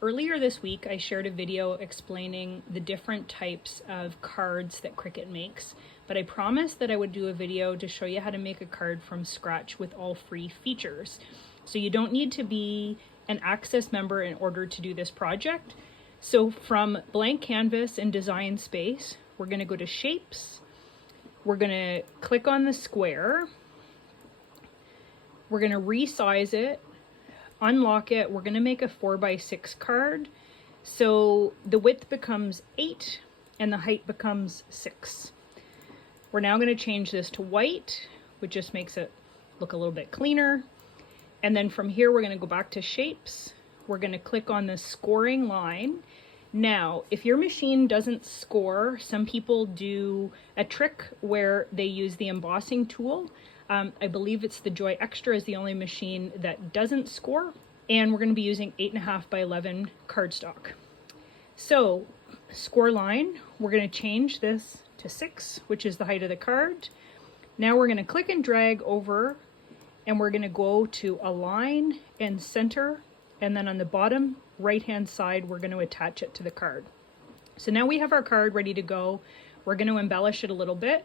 Earlier this week, I shared a video explaining the different types of cards that Cricut makes, but I promised that I would do a video to show you how to make a card from scratch with all free features. So you don't need to be an Access member in order to do this project. So from Blank Canvas and Design Space, we're going to go to Shapes. We're going to click on the square. We're going to resize it. Unlock it. We're going to make a 4x6 card. So the width becomes 8 and the height becomes 6. We're now going to change this to white, which just makes it look a little bit cleaner. And then from here, we're going to go back to Shapes. We're going to click on the scoring line. Now, if your machine doesn't score, some people do a trick where they use the embossing tool. I believe it's the Joy Extra is the only machine that doesn't score. And we're going to be using 8.5 by 11 cardstock. So, score line, we're going to change this to 6, which is the height of the card. Now we're going to click and drag over, and we're going to go to Align and Center. And then on the bottom right-hand side, we're going to attach it to the card. So now we have our card ready to go. We're going to embellish it a little bit.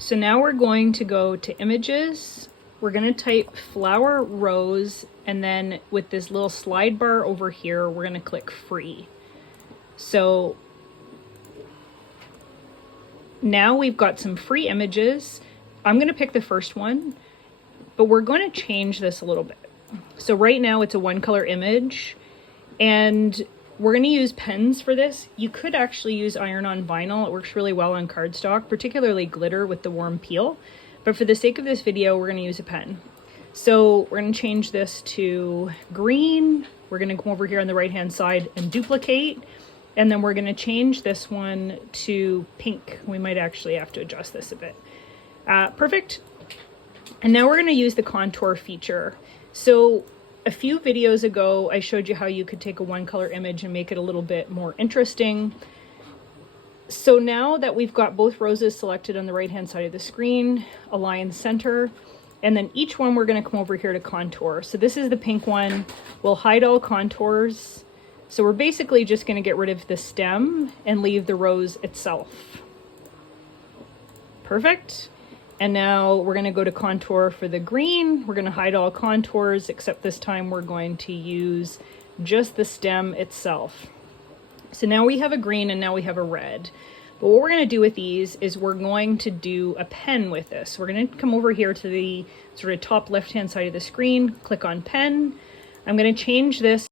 So now we're going to go to Images. We're going to type Flower Rose, and then with this little slide bar over here, we're going to click Free. So now we've got some free images. I'm going to pick the first one, but we're going to change this a little bit. So right now it's a one color image, and we're going to use pens for this. You could actually use iron-on vinyl. It works really well on cardstock, particularly glitter with the warm peel. But for the sake of this video, we're going to use a pen. So we're going to change this to green. We're going to come over here on the right-hand side and duplicate. And then we're going to change this one to pink. We might actually have to adjust this a bit. Perfect. And now we're going to use the contour feature. So a few videos ago, I showed you how you could take a one color image and make it a little bit more interesting. So now that we've got both roses selected on the right-hand side of the screen, align center, and then each one we're going to come over here to contour. So this is the pink one. We'll hide all contours. So we're basically just going to get rid of the stem and leave the rose itself. Perfect. And now we're going to go to contour for the green. We're going to hide all contours, except this time we're going to use just the stem itself. So now we have a green and now we have a red. But what we're going to do with these is we're going to do a pen with this. We're going to come over here to the sort of top left-hand side of the screen, click on pen. I'm going to change this